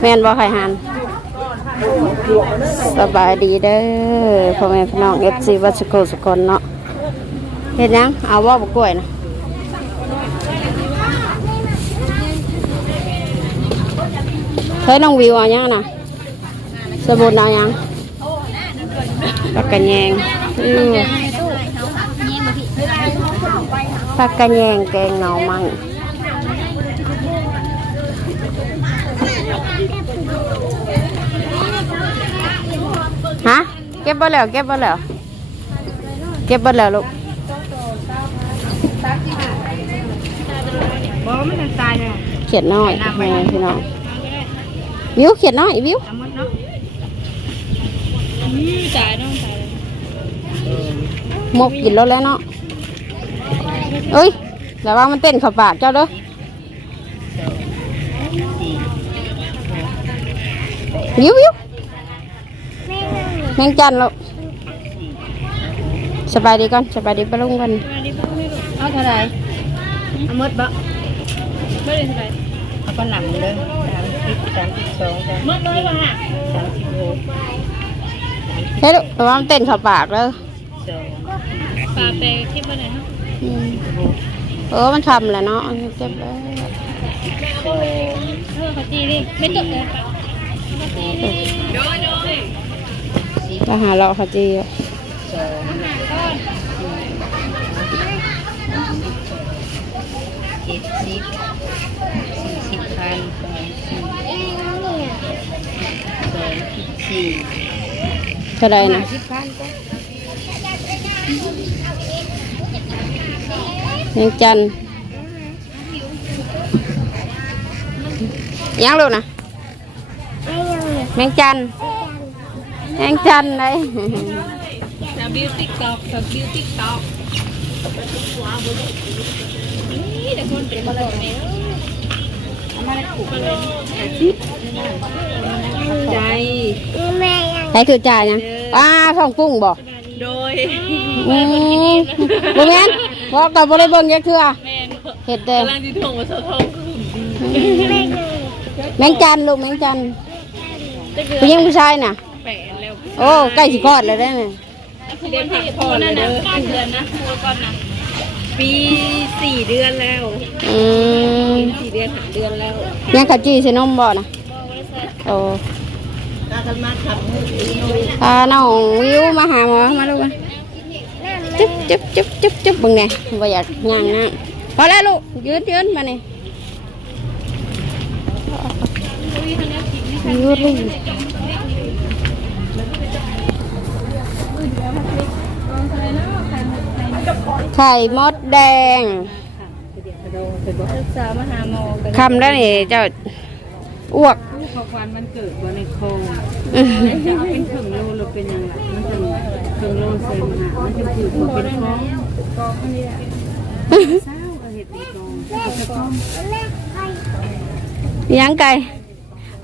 แม่นบ่ไข่หันสบายดีเด้อพ่อแม่พี่น้อง FC วัดสกุลสกลเนาะเฮ็ดหยังเอาว่าบกล้วยนะเฮ้ยน้องวิวเอายังน่ะสมุนเอายังปากกะแยงปากกะแยงแกงเหงามั่ง ฮะ เก็บบ่แล้ว เก็บบ่แล้ว เก็บบ่แล้วลูกบ่มันจะตายเลยเขียนน้อยแม่พี่น้องวิวเขียนน้อยวิวทำมันเนาะอือตายน้องตายหมกกินแล้วแล้วเนาะเอ้ยแต่ว่ามันเต้นเขับปากเจ้าเด้อวิววิว แมงจันลูกสบายดีก่อนสบายดีปะลุงกันเอาเท่าไหร่เอาหมดบ่ไม่ได้เท่าไหร่เอาก็หนังเลยสามสิบสามสิบสองสามหมดน้อยกว่าห่ะสามสิบหกเฮ้ยลูกแต่ว่ามันเต้นเขับปากเด้อสองปลาเปเก็บไว้ไหนฮะอืมเออมันทำแหละเนาะเจ็บเลยสองเออขอจีดิไม่ตกเลย มาหาเราค่ะจีอะสองเจ็ดสิบสี่สิบพันสองสี่สองสี่เท่าไรนะสิบพันก็แมงจันยังลูกนะแมงจันทร์ แมงจันทร์เลยสาวบิวติ๊กตอกสาวบิวติ๊กตอกนี่แต่คนเป็นคนเนี่ยใจใช้ถือจ่ายยังป้าท้องปุ้งบอกโดยอืมบ่แม่นบอกกับบ่ได้เบิ่งยักเทื่อแม่นเฮ็ดเด้กำลังจะถ่วงมาสะท้องคือแมงจันทร์ลูกแมงจันทร์จะเกิดผู้หญิงผู้ชายน่ะแปะแล้ว โอ้ใกล้สิคลอดแล้วได้อนี่เดือนพักผ่อนนั่นนะกี่เดือนนะพูดก่อนนะปีสี่เดือนแล้วอืมสี่เดือนหาเดือนแล้วยังขจีใส่นมบ่น่ะโอ้ถ้ากันมาทำให้พาน้องวิวมาหาหมอมาลูกมาจุ๊บจุ๊บจุ๊บจุ๊บจุ๊บเบิ่งแหน่บ่อยากย่างน้ำพอแล้วลูกยืนยืนมานี่ยืน ไข่มดแดงศึกษามาหาหมอกันคำแล้วนี่เจ้าอ้วกพอควันมันเกิดวันในโคงอื้อจะเอาเป็นถึงโลหรือเป็นยังไงมันถึงถึงโลเซนหามันจะถือว่าเป็นคลองกองนี่แหละเศร้าเอาเห็ดเป็นกองเป็นกองยังไก่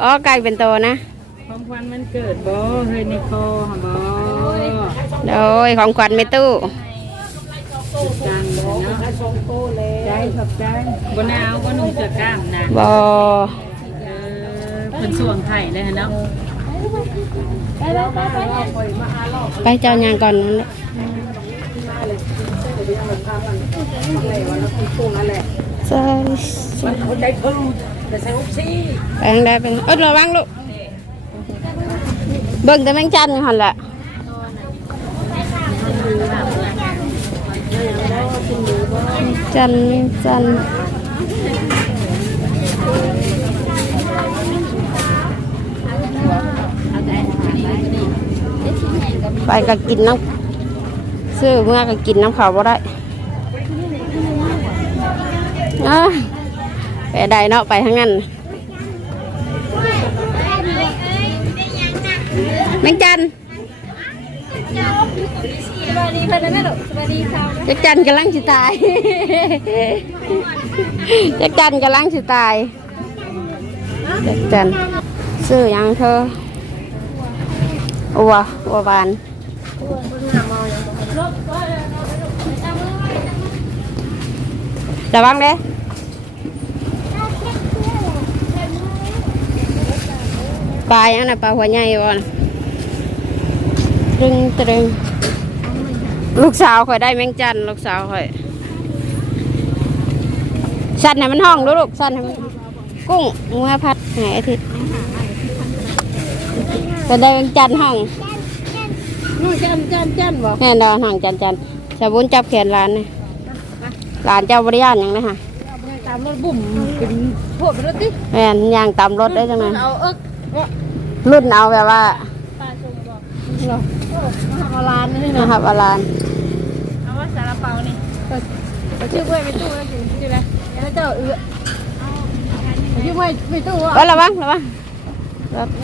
อ๋อไก่เป็นโตนะความควันมันเกิดบ่เฮ้ยในคอหะบ่โดยของขวัญไม่ตู้ จังเลยเนาะใจขอบใจบ่หนาวบ่นุ่งเสื้อกล้ามนะบอเออเพิ่นสวงไข่เลยฮะเนาะไปเจ้ายางก่อนนั่นแหละใช่ใช่ไปทางใดเป็นเออระวังลูกเบิ่งแต่แมงจันทร์อยู่หันแหละ จันจันไปก็กินน้ำซื้อเมื่อก็กินน้ำเขาวบ่ได้ไปได้เนาะไปทั้งนั้นแมงจันทร์ สวัสดีค่ะแม่ลูกสวัสดีค่ะจักจันกำลังสิตาย จักจันกำลังสิตายจักจันซื้อยังเธออัวอัวบานระวังเด้ปลาย่างน่ะปลาหัวใหญ่บ่นะตรึงตรึง ลูกสาวข่อยได้แมงจันทร์ลูกสาวข่อยสัตว์ไหนมันห้องดูลูกสัตว์ไหนมันกุ้งงัวพัดไหนอาทิตย์ก็ได้แมงจันทร์ห้องนู่นจันจันจันบอกแน่นอนห่างจันจันชาวบุญจับแขนร้านนี่ร้านเจ้าบริยานหยังนะฮะตามรถบุ่มเป็นพวกรถติแม่นย่างตามรถได้จังไงเอาเอิกรุ่นเอาแบบว่าปลาชมบอกเหรอมาทำร้านนี่นะนะครับอาลาน เอาว่าซาลา เปานี่เอาชื่อไว้ไปตู้แล้วกินชื่ออะไรแล้วเจ้าเอือเอาชื่อไว้ไปตู้ไว้ระวังระวัง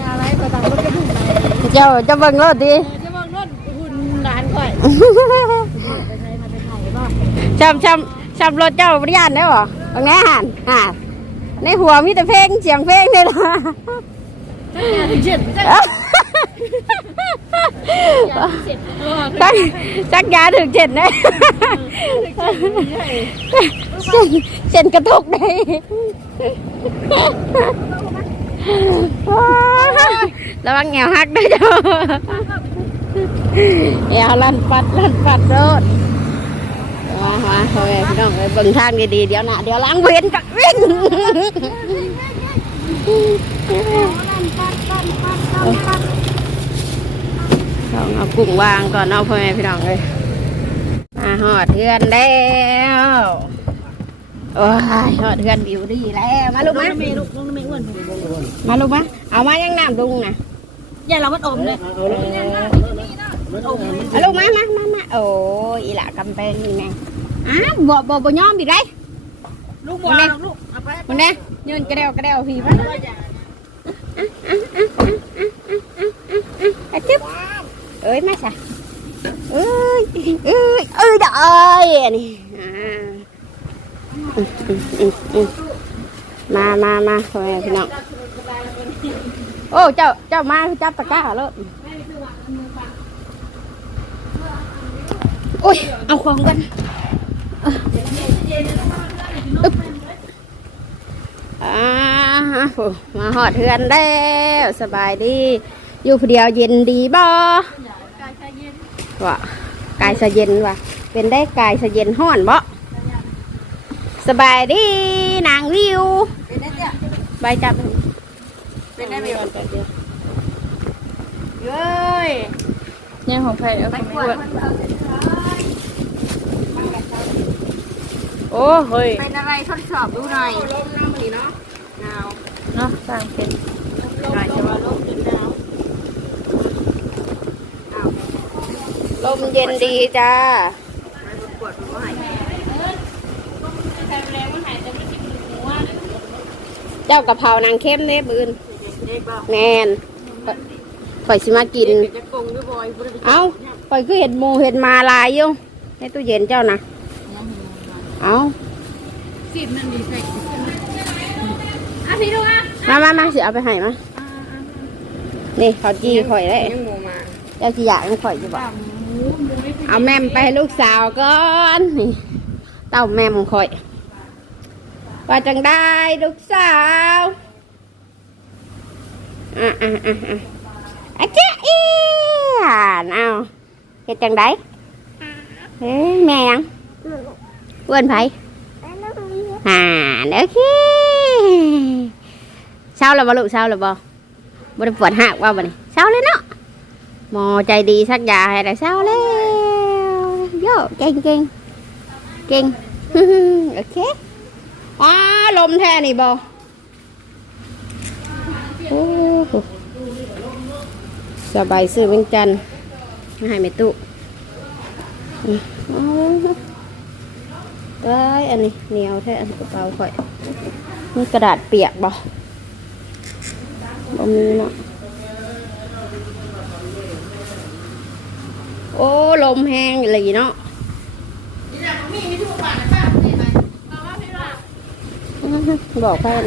ยาอะไรก็ตามรถจะบุ่มไปเจ้าจะเบิ่งรถดีจะมองรถหุ่นร้านก่อยไปไทยมาไปไทยบ้างชำชำชำรถเจ้าบริยานได้บ่ตรงนี้หันหันในหัวมีแต่เพลงเสียงเพลงนี่ล่ะ งเจ็ดนะเส้นเส้นกระทกได้ระวังแงวหักได้อเจ้าแงวลั่นปัดลั่นปัดรถมามาพ่อแม่พี่น้องเอ้ยเบิ่งทางดีๆเดี๋ยวนะเดี๋ยวล้างเวียนจักวิ่งต้ องเอากุ้งวางก่อนเอาพ่อแม่พี่น้องเลยมาหอดเทือนแล้วโอ้ยหอดเทือนวิวดีแล้วมาลูกมาเมย์ลูกน้องเมย์อ้วนมาลูกมาเอามายังน้ำดุงนะอย่าเรามันอมเลยเอาลูกมามามามาโอ้ยอีหละกำเป็นนี่แน่อ้าวบ่บ่บ่ยอมอีกไรลูกบัวลูกเอาไปมันเด้ยืนกระเดวกระเดวพี่มาอะจิ๊บเอ้ยมาซะเอ้ยเอ้ย เอ้ยได้อันนี้อ่าอืมอืมอืมอืมมามามาพ่อแม่พี่น้องโอ้เจ้าเจ้ามาจับตะกร้าแล้วโอ้ยเอาของกันอ่ามาหอดเทือนแล้วสบายดี อยู่ผู้เดียวเย็นดีบ่วะกายสะเย็นวะเป็นได้กายสะเย็นห้อนบ่สบายดีนางวิวเป็นได้เนี่ยใบจับเป็นได้ไหมเย้ยเนี่ยของไผ่เอาของอ้วนโอ้เฮ้ยเป็นอะไรทดสอบดูหน่อยลมน้ำนี่เนาะหนาวเนาะสร้างเป็นอาจจะว่าลมจนหนาว ลมเย็นดีจ้าปวดหัวหายเจ้ากะเพรานางเข้มเน่บืนเด็กบอกแมนข่อยสิมากินจะกงด้วยบอยพูดไปเอ้าข่อยคือเห็ดหมูเห็ดมาลายอยู่ในตู้เย็นเจ้านะเอ้าสิบมันมีไฟอะพี่ดูอะมามามาสิเอาไปให้มานี่เขาจี้ข่อยได้ยังโมมาเจ้าสิอยากให้ข่อยอยู่บ่ เอาแม่มไปให้ลูกสาวก่อนนี่เต้าแม่มข่อยว่าจังได้ลูกสาวอะอะอะอะอาเจ๊เอียนเอาเฮ็ดจังได้เฮ้ยแม่ยังเพื่อนไผอ่าโอเคเช้าแล้วบ่ลูกเช้าแล้วบ่บ่ได้ปวดหักว่าบ่นี่เช้าเลยเนาะ หมอใจดีสักยาให้ได้เช้าแล้วโย่เก่งเก่งเก่งโอเคอ้าลมแท้นี่บอสบายซื้อเวียงจันทน์มาให้แม่ตุเอาได้อันนี้เหนียวแท้อันกระเป๋าข่อยมีกระดาษเปียกบ่บ่มีเนาะ โอ้ ลมแห้งเลยเนาะบอกเพื่อน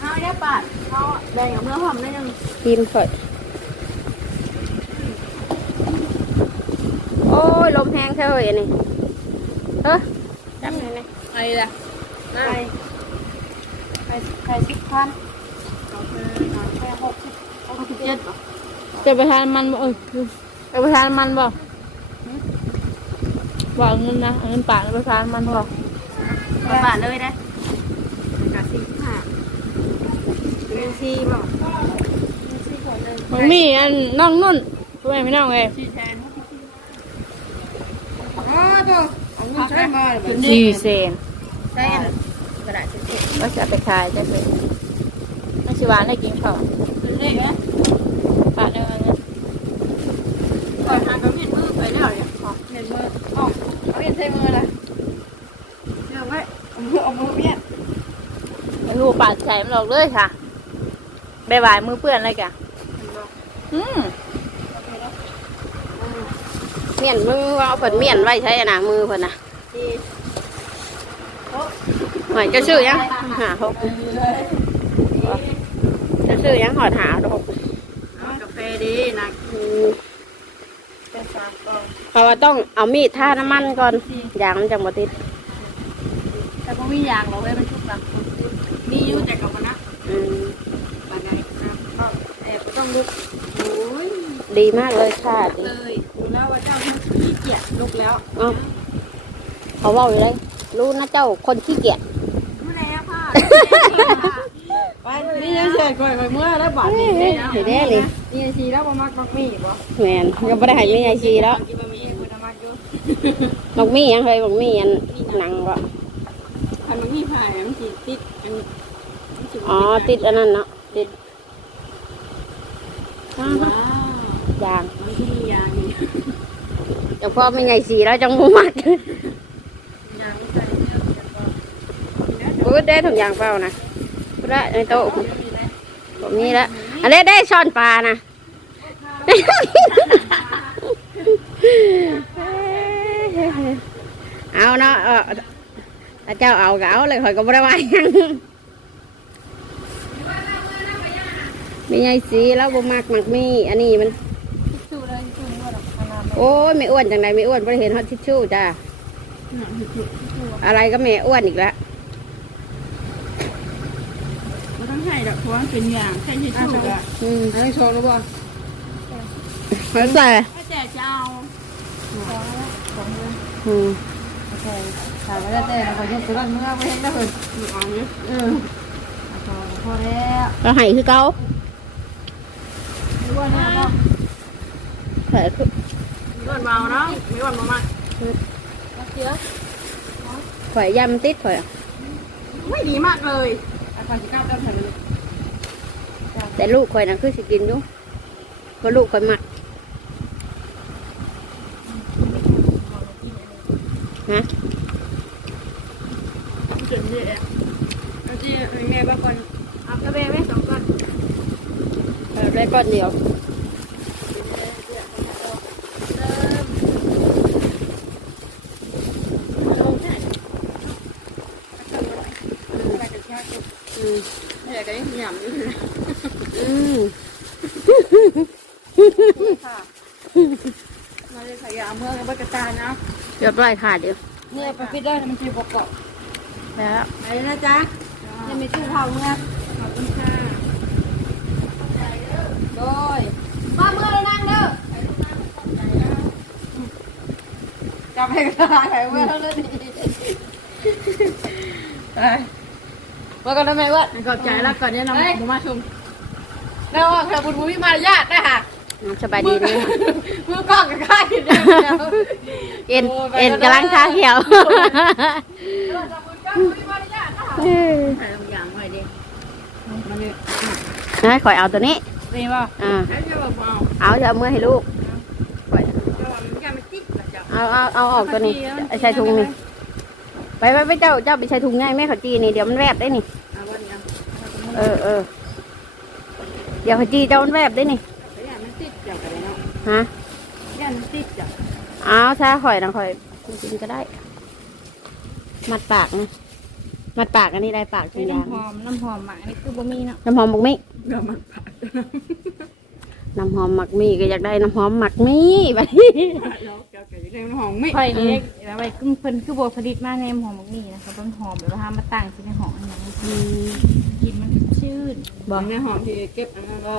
เอาได้ปาดเขาแดงกับเนื้อหอมได้ยังทีมข่อยโอ้ยลมแห้งเท่าไหร่นี่เออจับหน่อยนะอะไรล่ะไข่ไข่ไข่สิบพันแค่หกสิบหกสิบจ็ดป่ะจะไปทานมันบ่เออจะไปทานมันบ่ บอกเอาเงินนะเอาเงินปากไปทานมันบ่บาทเลยได้กะสี่ห้าเป็นสี่ป่ะมันมีอันน้องนุ่นทำไมไม่น้องเอ้ยสี่แสนอ๋อตัวเอาเงินใช้มาเลยสี่แสนได้กระดาษเจ็ดก็จะไปขายจะเป็นไม่ชิวานได้กินข้าวเลขนะปากเดียวกันนะก่อนทางก็เห็นมื ใช้มือเลยเดี๋ยวไว้เอามือเอามือเมียนไม่รู้ปาดใส่มันหรอกเลยค่ะบายบายมือเปื้อนเลยกะอืมเมียนมือว่าเอาเพิ่นเมียนไว้ใช้อะนะมือเพิ่นน่ะสี่หอยเจะชื่อยังหาหกเจะชื่อยังหอดหาหกกาแฟดีนะ อืม เป็นสามกล่อง เพราะว่าต้องเอามีดท่าน้ำมันก่อนยางมันจังบ่ติด แต่ก็มีอย่างเราไว้มันชุบกันมีอยู่แต่กับมันนะอืมบันไดนะก็แอบต้องลุกโอ้ยดีมากเลยค่ะดีเลยดูแล้วว่าเจ้าทั้งขี้เกียจลุกแล้วเอ้าเขาเว่าอยู่เลยรู้นะเจ้าคนขี้เกียจเมื่อไหร่อะพ่อไปนี่ยังเฉยก่อยเมื่อแล้วบาดนี้เฮ้ยเห็นได้เลยนี่ชีแล้วมามักมักมีบ่แมนยังไม่ได้ใหายมีไอซีแล้วกินบะหมี่ เองคุณมักอยู่บักมี่ยังเคยบักมี่อันหนังวะคันบะหมี่ผ่ายมันสิติดอันมันสิอ๋อติดอันนั้นเนาะติดว้าวยางมันที่มียางอยู่จังพ่อไม่ไงสีแล้วจังมูมัดยางใส่เนี่ยจะก็กูได้ถุงยางเปล่านะกูได้ในโต๊ะผมมีแล้วอันนี้ได้ช้อนปลานะ เอาเนาะเออถ้าเจ้าเอาก็เอาเลยคอยก็บ่ได้ว่าหยังมีไงสีแล้วบ่มักมักมี อันนี้มันชูเลยชูนี่ว่าดอกขนาดโอ้ยไม่อ้วนจังไดไม่อ้วนบ่ได้เห็นฮอตทิชชู่จ้าอะไรก็ไม่อ้วนอีกแล้วมันต้องใส่ดอกเพราะว่าเป็นยางใส่ทิชชู่อะอืมให้โชว์รู้บ่แล้วใส่ถ้าแจกจะเอาข องของเลยอืมถามว่าจะแต่เราก็ยกตัวเมื่อไม่เห็นได้เลยเอาเนี่ยเออพอแล้วเราให้คือเก่าไม่ว่าเนี่ยเนาะใส่คือไม่ว่าเมาเนาะไม่ว่ามามาเสียข่อยยำติดข่อยอะไม่ดีมากเลยอาการสิก้าวต้นเลยแต่ลูกข่อยน่ะคือสิกินอยู่เพราะลูกข่อยมัก ฮะจุดนี้เอาที่แม่บ้านคนเอากระเบนไหมสองก้อนเออได้ก้อนเดียว อืม ไม่อยากได้หยำอยู่ อืม ค่ะมาเลยขยะเมื่อกับกระตานะ เรียบร้อยค่ะเดี๋ยวเนี่ยไปพิดได้มันจะประกอบแล้วไปนะจ๊ะจะมีตู้เผาเมื่อขอบคุณค่ะโดยมาเมื่อเรานั่งเด้อจับให้กระตาไข่เมื่อเราเลยไปว่ากันทำไมวะขอบใจแล้วก่อนเนี่ยน้องมาชมแล้วว่าค่ะบุญบุญมีมารยาทนะค่ะน้อง สบายดีนี่มือกล้องกับข้าอยู่เดียวเอ็นเอ็นกำลังทาเขียวเออใส่อย่างไว้ดิมันนี่นะข่อยเอาตัวนี้นี่ป่ะอ่าแล้วจะบอกเอาเอาจะเอามือให้ลูกข่อยจะบอกมันแกไม่ติ๊กหรอจ๊ะเอาเอาเอาออกตัวนี้ไอ้ใส่ถุงนี่ไปไปไปเจ้าเจ้าไปใส่ถุงง่ายแม่เขาจีนี่เดี๋ยวมันแวบได้นี่เอาวันนี้เออเออเดี๋ยวเขาจีเจ้ามันแวบได้นี่ย่ามันติดจับไปแล้ว ฮะย่ามันติดจับเอาซาข่อยนะข่อยกินก็ได้ มัดปากนะมัดปากอันนี้ได้ปากทุกอย่างน้ำหอม น้ำหอมหมานี่คือบะหมี่เนาะน้ำหอมหมักมี่เดี๋ยวมันผัดน้ำหอมหมักมี่ก็อยากได้น้ำหอมหมักมี่ไปนี่แล้วแกแกจะได้น้ำหอมไม่ไข่เล็กแล้วไปขึ้นเพิ่นคือบัวผลิตมาในหอมบักมี่นะคะต้นหอมแบบว่าห้ามมาตั้งที่ในหอมอันนั้นอืมกินมันชื่นบอกในหอมที่เก็บอันนั้นก็อ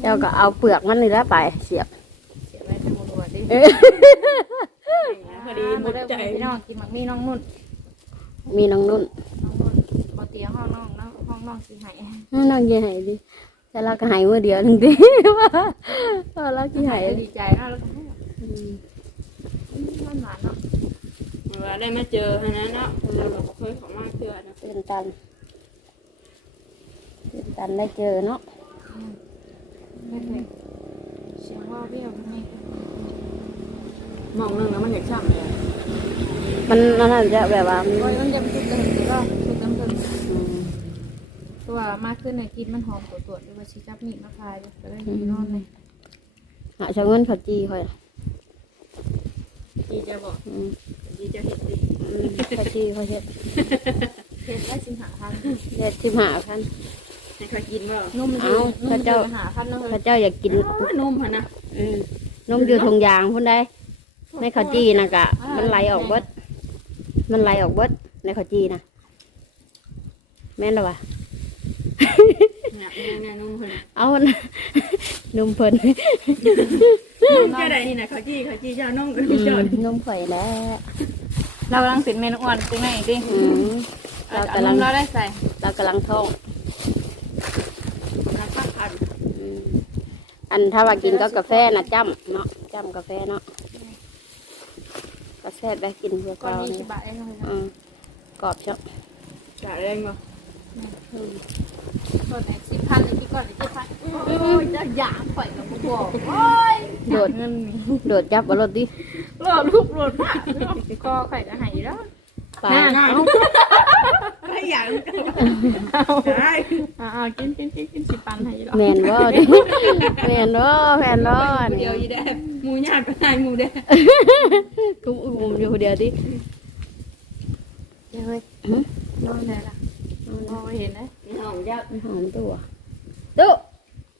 เจ้าก็เอาเปลือกมันนี่ละไปเสียบเสีย ไว้ทางบนหัวดิเอ้ยพอดีหมดใจพี่น้องกินหมักนี่น้องนุ่นมีน้องนุ่นน้องนุ่นบ่เตียงห้องน้องน้องห้องน้องสิให้น้องยี่หายดิแต่เราก็หายมือเดียวหนึงดิว่าว่าเรากี่หายดีใจเนาะแล้วก็ให้อืมหวานหวานเนาะว่าได้มาเจอฮะนะเนาะเราก็เคยเขามาเทื่อนะตื่นตันตื่นตันได้เจอเนาะ เสียงว่าเบี้ยวนี่มองนึงแล้วมันอยากช้ำเลยมันนั่นจะแบบว่ามันโอ้ยมันจะเป็นสุดเต็มตัวก็สุดเต็มตัวมตัวมากขึ้นในกินมันหอมตัวตัวด้วยชิจับมีดมาพายก็ได้ยู่นอนเลยหาชาวเงินเขาจีค่อยดีจะบอกอืมดีจะเห็นดีอืมเขาจีเขาเฮ็ดเห็นได้สิหาพันเฮ็ดสิบหาพัน ให้เขากินบ่นุ่มเอาพระเจ้าหาพันนั่นเลพระยเจ้าอยากกินโอ้ยนมฮะนะอืมนมอยู่ทงยางพุ่นได้ในเขาจีนะกะ มันไหลออกเบิด มันไหลออกเบิดในเขาจีนะแม่นหรอวะเนี่ยเนี่ยนมเพิ่นเอานมเพิ่นนมจะได้นี่นะเขาจี้เขาจี้เจ้านมก็อืเจ้ามนมข่อยแล้ว เรากำลังติดเมนูอ่อนติดไหนดิอืมเราเอากำลันงมเราได้ใส่ เรากำลังท้อง ราคาพัน อืม อันถ้าว่ากินก็กาแฟนะจ้ำเนาะจ้ำกาแฟเนาะกาแฟได้กินเพื่อก่อนเรานี้เนี่สิยบาทเองเลยอืมกรอบชอบจ่ายแรงบ่อืมก่อนไหนสิบพันอีกที่ก่อนอีกที่พันโอ้ยจะหยามปล่อยกับพวกโอ้ยโดดเงินโดดจับบรถดิโหลดรูปโหลดมากก็ไข่จะหายแล้ว ปลาไม่อยากได้อ่ากินกินกินกินสิปันหายแล้วแมนว่าดิแมนว่าแมนว่าเดียวอีแดงหมูญาติไปไหนหมูแดงกุ้งอุ้มอยู่คนเดียวดิเดี๋ยวเฮ้ยนอนเลยล่ะมองเห็นไหมนี่ห้องเจ้าหอมตัวตุ๊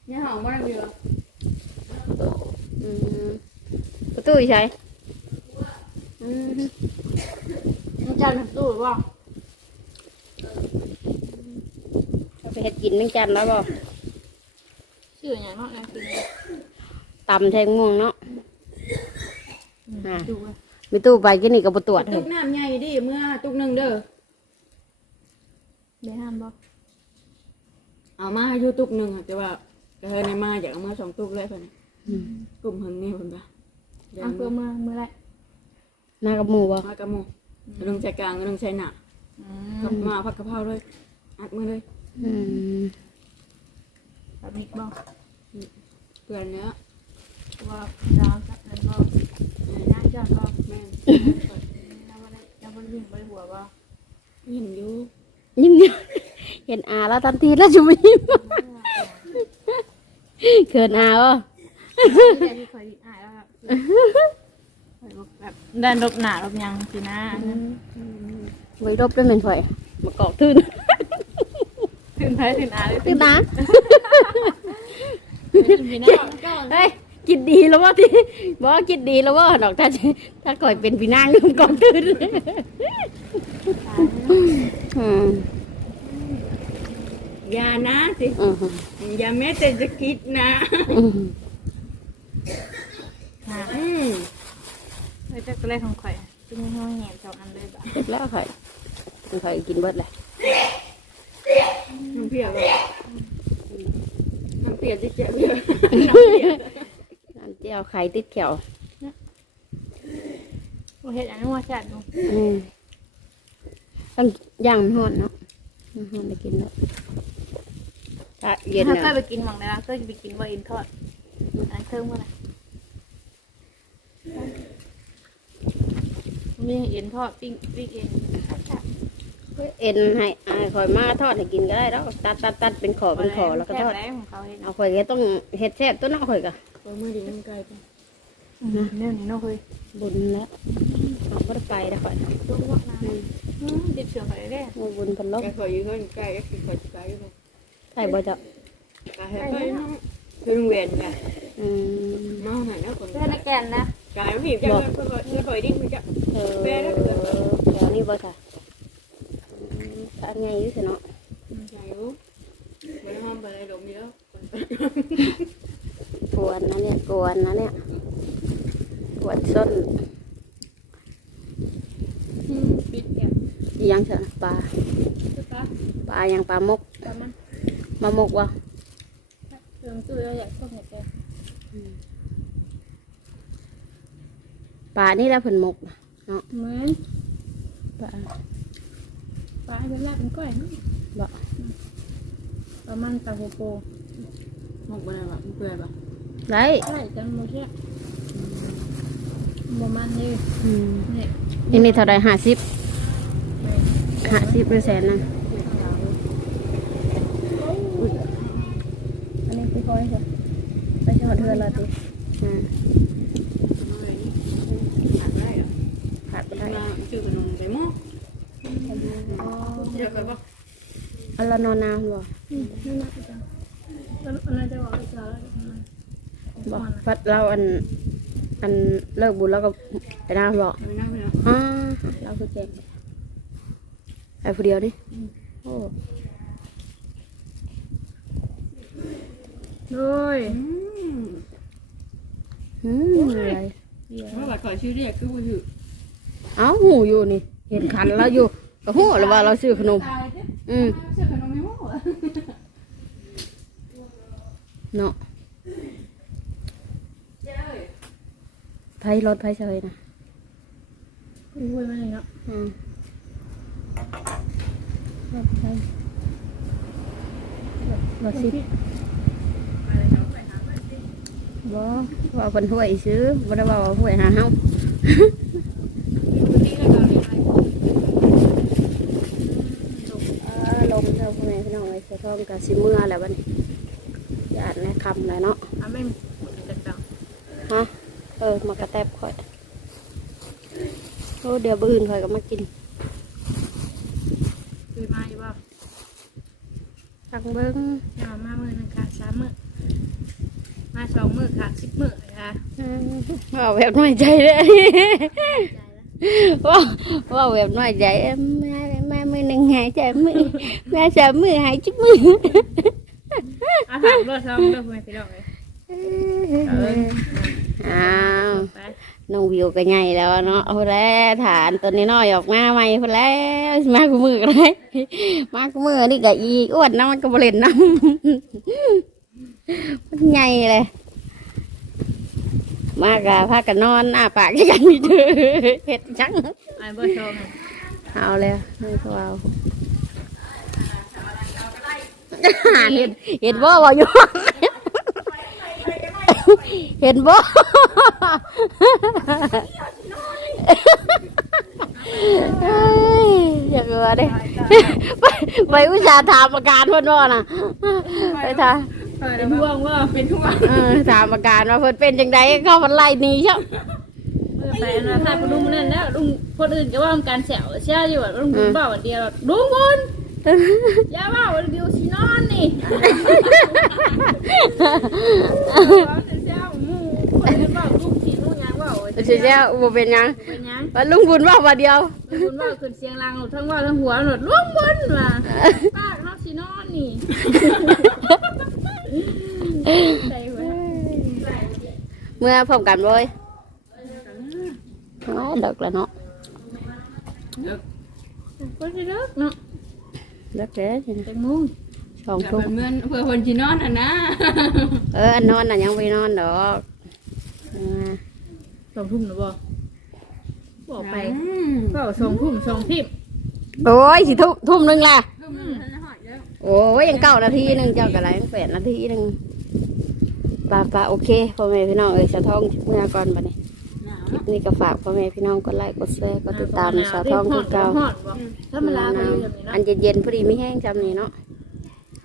นี่ห้องว่าอยู่อืมประตูอีใช่อืม มันจะหนักตู้หรือเปล่าเอาไปเฮ็ดกินนึงจันแล้วบ่ชื่ออย่างเนาะนะคือตำแทงม่วงเนาะดูมีตู้ไปกินนี่ก็บ่ตรวจเลตุยกน้ำใหญ่ดิเมื่อตุกหนึ่งเด้อได้ห้ามบ่เอามาให้อยู่ตุกหนึ่งแต่ว่าก็เฮ้ยในมาอยากเอามาสองตุกเลยเพิ่นอืมกลุ่มเพิ่นนี่เพิ่นปะเดี๋ยวอะเพื่อเมื่อเมื่อไร หน้ากับหมูบ่มากระหมู เรื่องใจกลางเรื่องใจหนักกับมาผักกะเพราด้วยอัดมือเลยอืมแบบนี้บ่เปลือนเนื้อว่าดาวสักนั้นบ่ย่างจอดบ่แม่นแล้วบ่ได้แล้วบ่ได้ยิงบ่ได้หัวบ่ยิ้มอยู่ยิ้มอยู่เห็นอาแล้วทันทีแล้วจุ๊บยิ้มเขินอาบ่แต่ที่เคยดิอ่ายแล้วแบบ แบบดันรบหนารบยังสินะไว้รบด้วยแม่นข่อยมากอกทื่นถึงไผถึงอาเลยตื้นนะพี่น้องเฮ้ยกินดีแล้วว่าที่บอกว่ากินดีแล้วว่าดอกถ้าถ้าก่อยเป็นพี่นางนุ่มกองตื่นอืมอย่านะสิอืมอย่าแม้แต่จะคิดนะ อืม ค่ะ อืม เฮ้ยแต่ก็เลยของข่อยจึงห้องแหนสองอันเลยบ่เสร็จแล้วข่อยข่อยกินเบิดเลยน้ำเพียกเลยน้ำเปียกจะเจ็บเยอะน้ำเจียวไข่ติดแขวบ่เฮ็ดอันนี้ว่าจัดดูอืมต้องย่างมันห่อนเนาะมันห่อนได้กินแล้วถ้าเย็นถ้าเนี่ยเคยไปกินหม่องใดล่ะเคยไปกินบ่อินทอดอันเทิงบ่ล่ะ มีเอ็นทอดปิ้งปิ้งเองเอ็นให้อ่าข่อยมาทอดให้กินก็ได้แล้วตัดตัดตัดเป็นขอเป็นขอแล้วก็ทอดแซ่บของเขาเฮ็ดเอาข่อยก็ต้องเห็ดแซ่บตัวเน้อข่อยก็เออมือดีมันไกลไปเนี่ยนี่เนาะเฮ้ยบุญแล้วเอาก็ไปแล้วข่อยตัวพวกนั้นอืมติดเชื้อไปเด้เอาบุญพันลบไกลขออยู่เพิ่นไกลก็คือขอจะไกลอยู่เลยใช่บ่เจ้ะไกลให้ไปน้องคือโรงเรียนไงอืมมาไหนนะคนเพื่อนในแกนนะ ไกลผีบจะเพื่อนเพื่อนปล่อยดิ้นมันจะเออแม่เด้อเดี๋ยวนี้บ่ค่ะอืมถ้าไงอยู่สิเนาะใจรู้ไปห้องไปเลยดมเยอะกวนนะเนี่ยกวนนะเนี่ยกวนส้นปิดเนี่ยอีหยังเถอะปลาคือปะปลายังปลามกปลามันมามกวะเครื่องตู้เราอยากต้มเนี่ยแก ปลานี่แหล้วผนมกเนาะเหมือนปลาปลาเป็นลาบเป็นก้อยเนาะบ่ปลามันปลาโฮโปหมกไปเลยแบบเปื่อยแบบไรใช่จังโมเช่โมมันนี่อืมเนี่ยอันนี้เท่าไรห้าสิบห้าสิบหรือแสนนะอันนี้คือคอยค่ะไปชอดเทือนเราดิอ่าผัดได้เหรอ ขาดไป ได้ ได้ชื่อขนมไก่หม้อเยอะไปปะอันละนอนนาบ่นั่นน่าจะแล้วอันนั้นจะบอกว่าจะแล้วบ่พัดเราอันอันเลิกบุญแล้วก็ไปนาบ่ไม่น่าไม่น่าอ่าเราคือเก่งไอ้ผู้เดียวนี่โอ้ด้วยอืมหืมอะไรเมื่อวานก่อนชื่อเรียกคือว่าชื่อ เอ้าหูอยู่นี่ เห็นขันเราอยู่ก็หูแล้วว่าเราซื้อขนมตายเด้อืมชื่อขนมไม่หม้อเนาะไผรถไผเฉยนะอุ้ยมันเลยเนาะอืมรถไผรถสิบ่ว่าเป็นห้วยซื้อบ่ได้ว่าว่าห้วยหาเฮา เออลมเท่าพ่อแม่พี่น้องไอ้ เสือทองกับสิเมื่อแล้วบัดนี้ญาติแม่คำแล้วเนาะอะไม่จัดจังฮะเออมากระแตบข่อยโอ้เดี๋ยวบื้ออื่นข่อยก็มากินคือมาอยู่ว่าตังเบิ้งอย่ามามือหนึ่งค่ะสามมือมาสองมือค่ะสิบมือค่ะอืมว่าแบบน้อยใจเลยว่าว่าแบบน้อยใจแม่แม่มือ หนึ่งหายใจมือแม่สามมือหายจุ๊บมืออาถามรถซ้อมรถไปพี่น้องเลยอ้าวไปน้องวิวก็ใหญ่แล้วเนาะเอาแล้วฐานตัวนี้น้อยออกมาใหม่พอแล้วมากูมือก็ได้มากูมือนี่ก็อีกอ้วนน้ำมันก็บริเวณน้ำมันใหญ่เลยมากะพากันนอนอ้าปากกันมีเธอเห็ดจังไอ้เบอร์โชว์ไง เอาแล้วนี่ก็เอาเห็นเห็นบ่บ่อยู่เห็นบ่เอ้ยอยากเอือเด้ไปไปอุตส่าห์ถามอาการเพิ่นว่าน่ะไปถามเป็นห่วงว่าเป็นทุกวันเออถามอาการว่าเพิ่นเป็นจังไดเข้ามันไล่หนีเช่า เออไปนะถ้าคุณลุงนั่นแล้วลุงคนอื่นก็ว่ามันการแซวเชื่ออยู่ว่าลุงบุญบอกวันเดียวลุงบุญอย่าว่าวันเดียวสินอนนี่เจ้าหมูคนอื่นบอกลุงสิลุงยังว่าเสียแล้วบ่เป็นหยังเป็นยังว่าลุงบุญว่าว่าเดียวลุงบุญว่าขึ้นเสียงรังทั้งว่าทั้งหัวหนดลุงบุญว่าป้าเขาสินอนนี่ใจเว้ยเมื่อพร้อมกันเลย อ๋อเด็กแล้วเนาะคนจะเลิกเนาะเด็กแล้วนี่นะแตงมุ้งสองแบบทุ่มเหมือนเพื่อคนจีนอนอะนะเอออันนอนน่ะยังไม่นอนดอกอ่าสองทุ่มหรือบ่บอกไปก็สองทุ่มสองทิมโอ้ยสิทุ่มทุ่มหนึงล่ะโอ้ยยังเก้านาทีหนึงเจ้าก็ไรยังแปดนาทีหนึงปลาปลาโอเคพ่อแม่พี่น้องเอ้ยสะท้องเมื่อก่อนบัดนี้ คลิปนี้ก็ฝากพ่อแม่พี่น้องกดไลค์กดแชร์กดติดตามสาวท้องคือเก่าถ้ามันลาไปอยู่แบบนี้เนาะอันเย็นๆพอดีไม่แห้งจำนี่เนาะ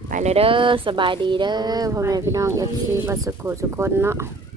ไปเลยเด้อสบายดีเด้อพ่อแม่พี่น้องเอฟซีบัสสุขุสุคนเนาะส